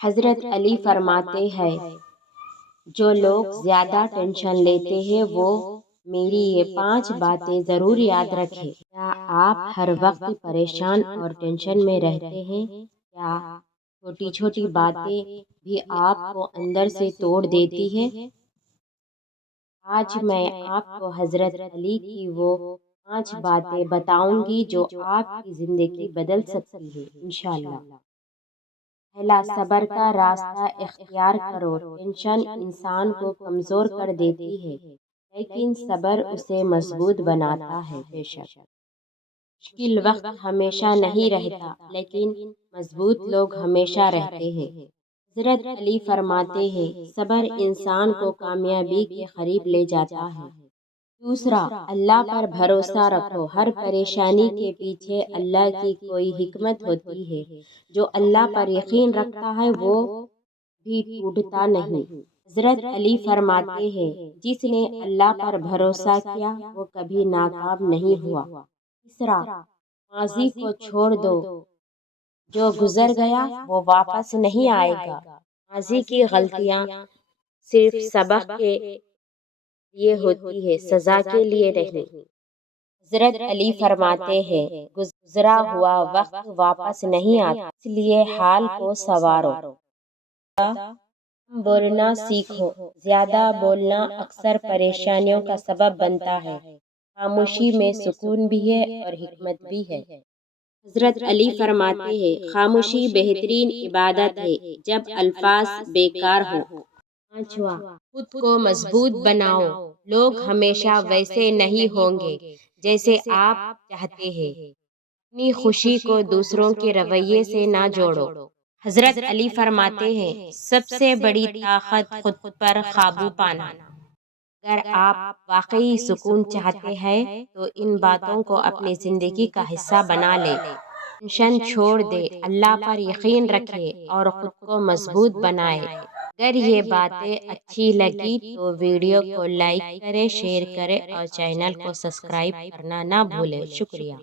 حضرت علی فرماتے ہیں جو لوگ زیادہ ٹینشن لیتے ہیں وہ میری یہ 5 باتیں ضرور یاد رکھیں۔ کیا آپ ہر وقت پریشان اور ٹینشن میں رہتے ہیں؟ کیا چھوٹی چھوٹی باتیں بھی آپ کو اندر سے توڑ دیتی ہے؟ آج میں آپ کو حضرت علی کی وہ 5 باتیں بتاؤں گی جو آپ کی زندگی بدل سکتی ہے انشاءاللہ۔ پہلا، صبر کا راستہ اختیار کرو۔ ٹینشن انسان کو کمزور کر دیتی ہے لیکن صبر اسے مضبوط بناتا ہے۔ بے شک مشکل وقت ہمیشہ نہیں رہتا لیکن مضبوط لوگ ہمیشہ رہتے ہیں۔ حضرت علی فرماتے ہیں صبر انسان کو کامیابی کے قریب لے جاتا ہے۔ دوسرا، اللہ پر بھروسہ رکھو۔ ہر پریشانی کے پیچھے اللہ کی کوئی حکمت ہوتی ہے۔ جو اللہ پر یقین رکھتا ہے وہ بھی ٹوٹتا نہیں۔ حضرت علی فرماتے ہیں جس نے اللہ پر بھروسہ کیا وہ کبھی ناکام نہیں ہوا۔ تیسرا، ماضی کو چھوڑ دو۔ جو گزر گیا وہ واپس نہیں آئے گا۔ ماضی کی غلطیاں صرف سبق کے لیے ہوتی ہے، سزا کے لیے نہیں۔ حضرت علی فرماتے ہیں گزرا ہوا وقت واپس نہیں آتا، اس لیے حال کو سنوارو۔ بولنا سیکھو۔ زیادہ بولنا اکثر پریشانیوں کا سبب بنتا ہے۔ خاموشی میں سکون بھی ہے اور حکمت بھی ہے۔ حضرت علی فرماتے ہیں خاموشی بہترین عبادت ہے جب الفاظ بیکار ہوں۔ پانچواں، خود کو مضبوط بناؤ۔ لوگ ہمیشہ ویسے نہیں ہوں گے جیسے آپ چاہتے ہیں۔ اپنی خوشی کو دوسروں کے رویے سے نہ جوڑو۔ حضرت علی فرماتے ہیں سب سے بڑی طاقت خود پر قابو پانا۔ اگر آپ واقعی سکون چاہتے ہیں تو ان باتوں کو اپنی زندگی کا حصہ بنا لیں۔ ٹینشن چھوڑ دیں، اللہ پر یقین رکھیں اور خود کو مضبوط بنائیں۔ اگر یہ باتیں اچھی لگی تو ویڈیو کو لائک کریں، شیئر کریں اور چینل کو سبسکرائب کرنا نہ بھولیں۔ شکریہ۔